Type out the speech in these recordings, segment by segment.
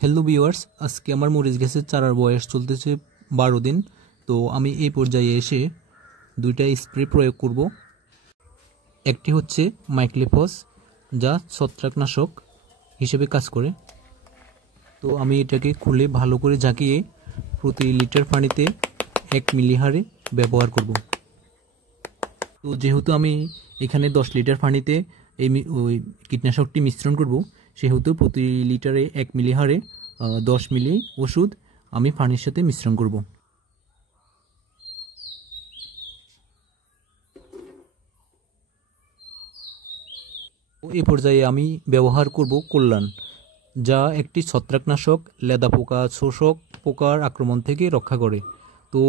Hello viewers, আজকে আমার মরিচ গাছের চারার বয়স চলতেছে 12 দিন। তো আমি এই পর্যায়ে এসে দুইটা স্প্রে প্রয়োগ করব। একটি হচ্ছে মাইক্লোফস, যা ছত্রাকনাশক হিসেবে কাজ করে। তো আমি এটাকে খুলে ভালো করে ঝাঁকিয়ে প্রতি লিটার পানিতে 1 মিলি হারে ব্যবহার করব। তো যেহেতু আমি এখানে 10 লিটার পানিতে ওই কীটনাশকটি মিশ্রণ করব, সেহেতু প্রতি লিটারে 1 মিলি হারে 10 মিলি ওষুধ আমি পানির সাথে মিশ্রণ করব। এই পর্যায়ে আমি ব্যবহার করব কল্যাণ, যা একটি ছত্রাকনাশক লেদা পোকা শোষক পোকার আক্রমণ থেকে রক্ষা করে। তো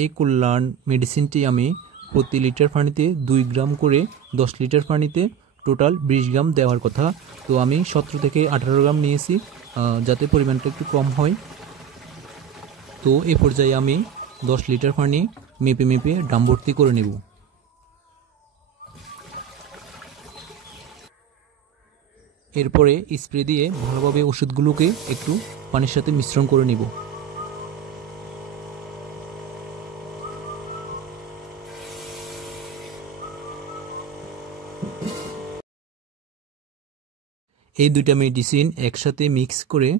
এই কল্যাণ মেডিসিনটি আমি প্রতি লিটার পানিতে 2 গ্রাম করে 10 লিটার পানিতে টোটাল 20 গ্রাম দেওয়ার কথা। তো আমি 17 থেকে 18 গ্রাম নিয়েছি, যাতে পরিমাণটা একটু কম হয়। তো এই পর্যায়ে আমি 10 লিটার পানি মেপে মেপে ড্রাম ভর্তি করে নেব। এরপরে স্প্রে দিয়ে ভালোভাবে ওষুধগুলোকে একটু পানির সাথে মিশ্রণ করে নিব। এই দুইটা মেডিসিন একসাথে মিক্স করে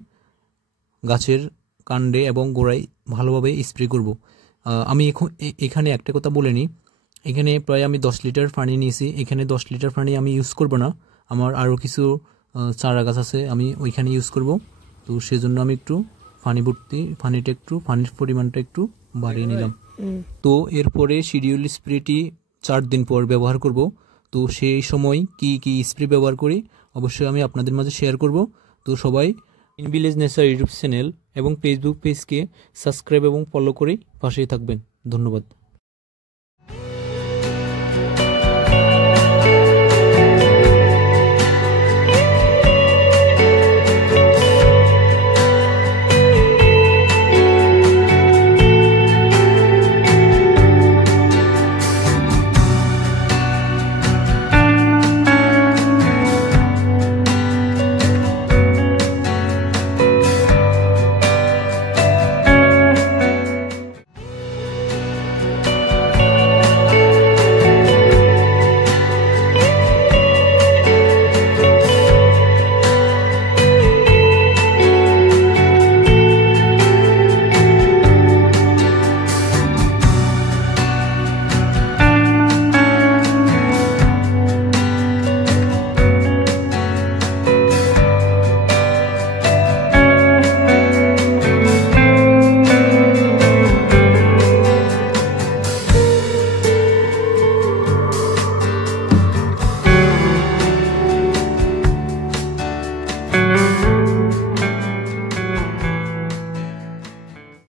গাছের কাণ্ডে এবং গোড়ায় ভালোভাবে স্প্রে করব। আমি এখানে একটা কথা বলে নিই, এখানে প্রায় আমি 10 লিটার পানি নিয়েছি। এখানে 10 লিটার পানি আমি ইউজ করব না, আমার আরও কিছু চারা গাছ আছে, আমি ওইখানে ইউজ করব। তো সেজন্য আমি একটু পানির পরিমাণটা একটু বাড়িয়ে নিলাম। তো এরপরে শিডিউল স্প্রেটি 4 দিন পর ব্যবহার করব। তো সেই সময় কি স্প্রে ব্যবহার করি অবশ্যই আমি আপনাদের মাঝে শেয়ার করব। তো সবাই in village nature YouTube channel এবং ফেসবুক পেজকে সাবস্ক্রাইব এবং ফলো করে পাশেই থাকবেন। ধন্যবাদ।